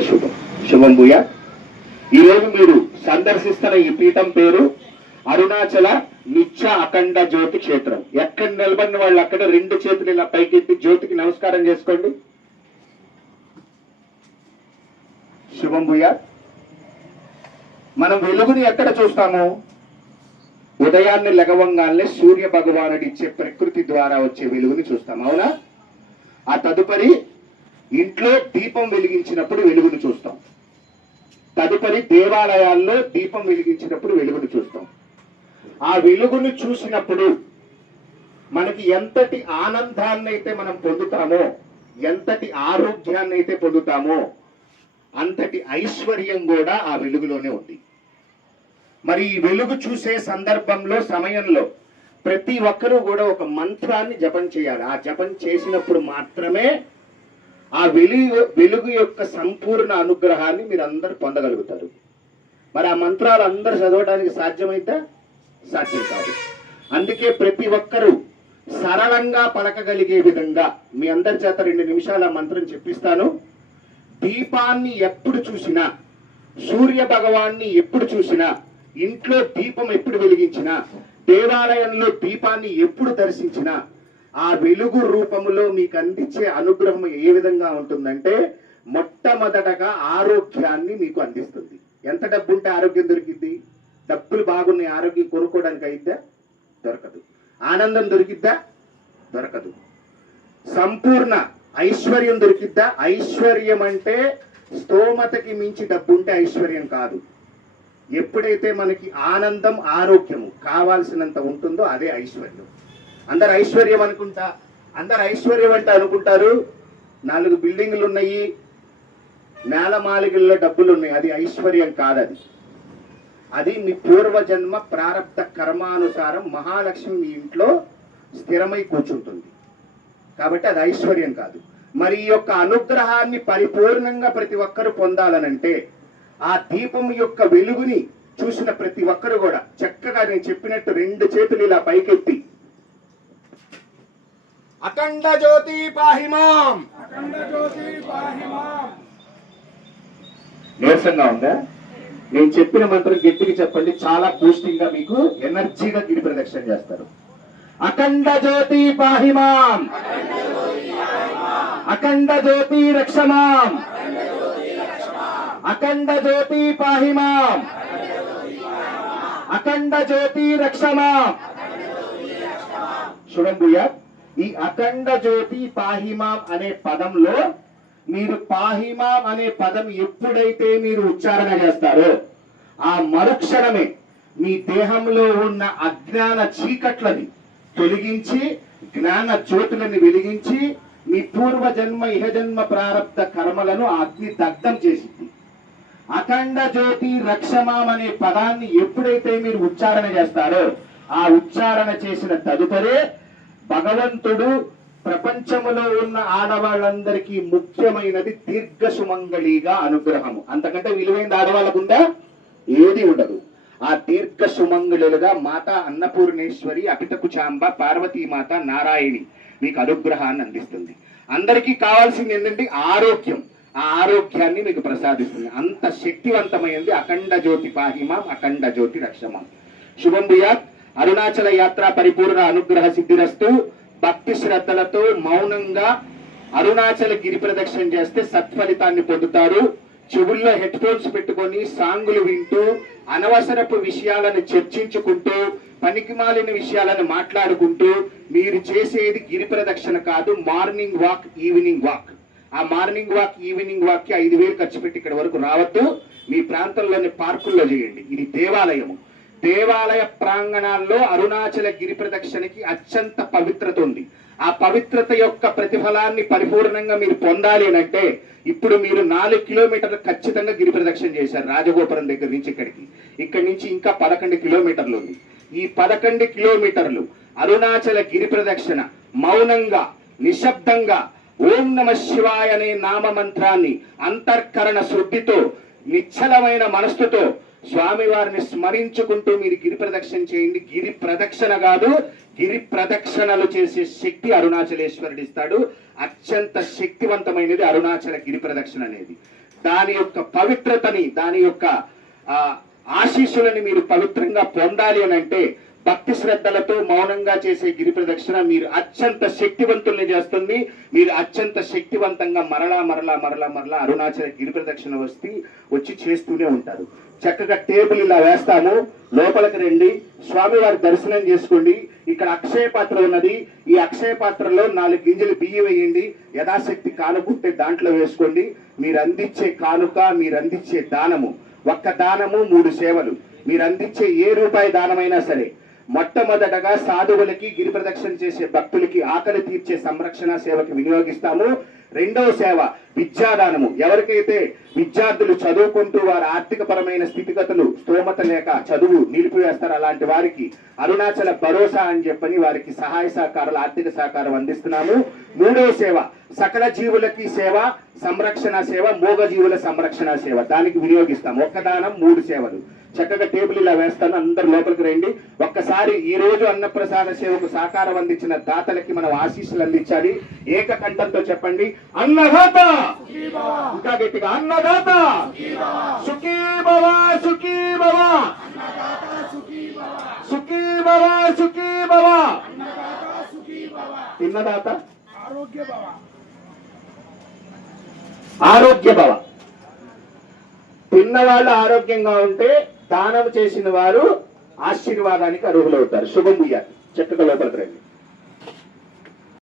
శుభం శుభం భూయ. ఈరోజు మీరు సందర్శిస్తున్న ఈ పీఠం పేరు అరుణాచల నిత్య అఖండ జ్యోతి క్షేత్రం. ఎక్కడ నిలబడిన వాళ్ళు అక్కడ రెండు చేతులు ఇలా పైకెత్తి జ్యోతికి నమస్కారం చేసుకోండి. శుభం భూయ. మనం వెలుగుని ఎక్కడ చూస్తాము? ఉదయాన్నే లగవంగాల్ని సూర్య భగవానుడు ఇచ్చే ప్రకృతి ద్వారా వచ్చే వెలుగుని చూస్తాం. అవునా? ఆ తదుపరి ఇంట్లో దీపం వెలిగించినప్పుడు వెలుగును చూస్తాం. తదుపరి దేవాలయాల్లో దీపం వెలిగించినప్పుడు వెలుగును చూస్తాం. ఆ వెలుగును చూసినప్పుడు మనకి ఎంతటి ఆనందాన్ని అయితే మనం పొందుతామో ఎంతటి ఆరోగ్యాన్ని అయితే పొందుతామో అంతటి ఐశ్వర్యం కూడా ఆ వెలుగులోనే ఉంది. మరి ఈ వెలుగు చూసే సందర్భంలో సమయంలో ప్రతి ఒక్కరూ కూడా ఒక మంత్రాన్ని జపం చేయాలి. ఆ జపం చేసినప్పుడు మాత్రమే ఆ వెలుగు వెలుగు యొక్క సంపూర్ణ అనుగ్రహాన్ని మీరు అందరు పొందగలుగుతారు. మరి ఆ మంత్రాలు అందరు చదవడానికి సాధ్యమైతే సాధ్యం కాదు. అందుకే ప్రతి ఒక్కరూ సరళంగా పలకగలిగే విధంగా మీ అందరి చేత రెండు నిమిషాల మంత్రం చెప్పిస్తాను. దీపాన్ని ఎప్పుడు చూసినా సూర్య భగవాన్ని ఎప్పుడు చూసినా ఇంట్లో దీపం ఎప్పుడు వెలిగించినా దేవాలయంలో దీపాన్ని ఎప్పుడు దర్శించినా ఆ వెలుగు రూపములో మీకు అందించే అనుగ్రహం ఏ విధంగా ఉంటుందంటే మొట్టమొదటగా ఆరోగ్యాన్ని మీకు అందిస్తుంది. ఎంత డబ్బు ఉంటే ఆరోగ్యం దొరికిద్ది? డబ్బులు బాగున్నాయి ఆరోగ్యం కొనుక్కోవడానికి అయిద్దా దొరకదు. ఆనందం దొరికిద్దా? దొరకదు. సంపూర్ణ ఐశ్వర్యం దొరికిద్దా? ఐశ్వర్యం అంటే స్తోమతకి మించి డబ్బు ఉంటే ఐశ్వర్యం కాదు. ఎప్పుడైతే మనకి ఆనందం ఆరోగ్యము కావాల్సినంత ఉంటుందో అదే ఐశ్వర్యం. అందరు ఐశ్వర్యం అనుకుంటా అందరు ఐశ్వర్యం అంటే అనుకుంటారు. నాలుగు బిల్డింగులు ఉన్నాయి. నేలమాలికల్లో డబ్బులు ఉన్నాయి. అది ఐశ్వర్యం కాదది. అది మీ పూర్వజన్మ ప్రారంభ కర్మానుసారం మహాలక్ష్మి మీ ఇంట్లో స్థిరమై కూర్చుంటుంది. కాబట్టి అది ఐశ్వర్యం కాదు. మరి ఈ యొక్క అనుగ్రహాన్ని పరిపూర్ణంగా ప్రతి ఒక్కరు పొందాలనంటే ఆ దీపం యొక్క వెలుగుని చూసిన ప్రతి ఒక్కరు కూడా చక్కగా నేను చెప్పినట్టు రెండు చేతులు ఇలా పైకెత్తి అఖండ జ్యోతి పాహిమాం నీరసంగా ఉందా? నేను చెప్పిన మంత్రం గట్టిగా చెప్పండి చాలా బూస్టింగ్గా మీకు ఎనర్జీగా గిరి ప్రదక్షిణ చేస్తారు. అఖండ జ్యోతి పాహిమాం అఖండ జ్యోతి రక్షమాం అఖండ జ్యోతి పాహిమాం అఖండ జ్యోతి రక్షమాం చూడండి ఈ అఖండ జ్యోతి పాహిమాం అనే పదంలో మీరు పాహిమాం అనే పదం ఎప్పుడైతే మీరు ఉచ్చారణ చేస్తారో ఆ మరుక్షణమే మీ దేహంలో ఉన్న అజ్ఞాన చీకట్లని తొలగించి జ్ఞాన జ్యోతులని వెలిగించి మీ పూర్వ జన్మ ఇహజన్మ ప్రారంభ కర్మలను అగ్ని దగ్ధం చేసింది. అఖండ జ్యోతి రక్షమాం అనే పదాన్ని ఎప్పుడైతే మీరు ఉచ్చారణ చేస్తారో ఆ ఉచ్చారణ చేసిన తదుపరే భగవంతుడు ప్రపంచములో ఉన్న ఆడవాళ్ళందరికీ ముఖ్యమైనది దీర్ఘ సుమంగళిగా అనుగ్రహము. అంతకంటే విలువైన ఆడవాళ్ళకు ఉందా ఏది ఉండదు. ఆ దీర్ఘ సుమంగళులుగా మాత అన్నపూర్ణేశ్వరి అపితకుచాంబ పార్వతీమాత నారాయణి మీకు అనుగ్రహాన్ని అందిస్తుంది. అందరికీ కావాల్సింది ఏంటంటే ఆరోగ్యం. ఆ ఆరోగ్యాన్ని మీకు ప్రసాదిస్తుంది. అంత శక్తివంతమైనది అఖండ జ్యోతి పాహిమాం అఖండ జ్యోతి రక్షమాం. శుభం భూయాత్. అరుణాచల యాత్ర పరిపూర్ణ అనుగ్రహ సిద్ధిరస్తు భక్తి శ్రద్ధలతో మౌనంగా అరుణాచల గిరి ప్రదక్షిణ చేస్తే సత్ఫలితాన్ని పొందుతారు. చెవుల్లో హెడ్ ఫోన్స్ పెట్టుకొని సాంగులు వింటూ అనవసరపు విషయాలను చర్చించుకుంటూ పనికిమాలిన విషయాలను మాట్లాడుకుంటూ మీరు చేసేది గిరి ప్రదక్షిణ కాదు మార్నింగ్ వాక్ ఈవినింగ్ వాక్. ఆ మార్నింగ్ వాక్ ఈవినింగ్ వాక్కి ఐదు వేలు ఖర్చు పెట్టి ఇక్కడ వరకు రావద్దు. మీ ప్రాంతంలోని పార్కుల్లో చేయండి. ఇది దేవాలయము. దేవాలయ ప్రాంగణాల్లో అరుణాచల గిరి ప్రదక్షిణకి అత్యంత పవిత్రత ఉంది. ఆ పవిత్రత యొక్క ప్రతిఫలాన్ని పరిపూర్ణంగా మీరు పొందాలి అంటే ఇప్పుడు మీరు నాలుగు కిలోమీటర్లు ఖచ్చితంగా గిరి ప్రదక్షిణ చేశారు రాజగోపురం దగ్గర నుంచి ఇక్కడికి. ఇక్కడి నుంచి ఇంకా పదకొండు కిలోమీటర్లు ఉంది. ఈ పదకొండు కిలోమీటర్లు అరుణాచల గిరి ప్రదక్షిణ మౌనంగా నిశ్శబ్దంగా ఓం నమ శివాయ అనే నామ మంత్రాన్ని అంతర్కరణ శుద్ధితో నిశ్చలమైన మనస్సుతో స్వామివారిని స్మరించుకుంటూ మీరు గిరి ప్రదక్షిణ చేయండి. గిరి ప్రదక్షిణ కాదు గిరి ప్రదక్షిణలు చేసే శక్తి అరుణాచలేశ్వరుడు ఇస్తాడు. అత్యంత శక్తివంతమైనది అరుణాచల గిరి ప్రదక్షిణ అనేది. దాని యొక్క పవిత్రతని దాని యొక్క ఆశీస్సులని మీరు పవిత్రంగా పొందాలి అని అంటే భక్తి శ్రద్ధలతో మౌనంగా చేసే గిరి ప్రదక్షిణ మీరు అత్యంత శక్తివంతుల్ని చేస్తుంది. మీరు అత్యంత శక్తివంతంగా మరలా మరలా మరలా మరలా అరుణాచల గిరి ప్రదక్షిణ వస్తే వచ్చి చేస్తూనే ఉంటారు. చక్కగా టేబుల్ ఇలా వేస్తాము. లోపలికి రండి. స్వామివారి దర్శనం చేసుకోండి. ఇక్కడ అక్షయ పాత్ర ఉన్నది. ఈ అక్షయ పాత్రలో నాలుగు గింజలు బియ్యం వేయండి. యథాశక్తి కానుకుంటే దాంట్లో వేసుకోండి. మీరు అందించే కానుక మీరు అందించే దానము. ఒక్క దానము మూడు సేవలు. మీరు అందించే ఏ రూపాయి దానమైనా సరే. మొట్టమొదటగా సాధువులకి గిరి ప్రదక్షిణ చేసే భక్తులకి ఆకలి తీర్చే సంరక్షణ సేవకి వినియోగిస్తాము. రెండవ సేవ విద్యాదానము. ఎవరికైతే విద్యార్థులు చదువుకుంటూ వారి ఆర్థిక పరమైన స్థితిగతులు స్తోమత లేక చదువు నిలిపివేస్తారు అలాంటి వారికి అరుణాచల భరోసా అని చెప్పని వారికి సహాయ సహకారాలు ఆర్థిక సహకారం అందిస్తున్నాము. మూడవ సేవ సకల జీవులకి సేవ సంరక్షణ సేవ మూగ జీవుల సంరక్షణ సేవ. దానికి వినియోగిస్తాము. ఒక్క దానం మూడు సేవలు. చక్కగా టేబుల్ ఇలా వేస్తాను అందరు లోపలికి రండి. ఒక్కసారి ఈ రోజు అన్నప్రసాద సేవకు సహకారం అందించిన దాతలకి మనం ఆశీస్సులు అందించాలి. ఏకకంఠంతో చెప్పండి. అన్నదాత! ఇంకా గట్టిగా అన్నదాత! సుఖీ భవ సుఖీ భవ సుఖీ సుఖీ తిన్నదాత? ఆరోగ్య భవ ఆరోగ్య భవ తిన్నవాళ్ళు ఆరోగ్యంగా ఉంటే దానం చేసిన వారు ఆశీర్వాదానికి అర్హులవుతారు. శుభం బుయ్యాలి చక్కగా లోపలికి రండి.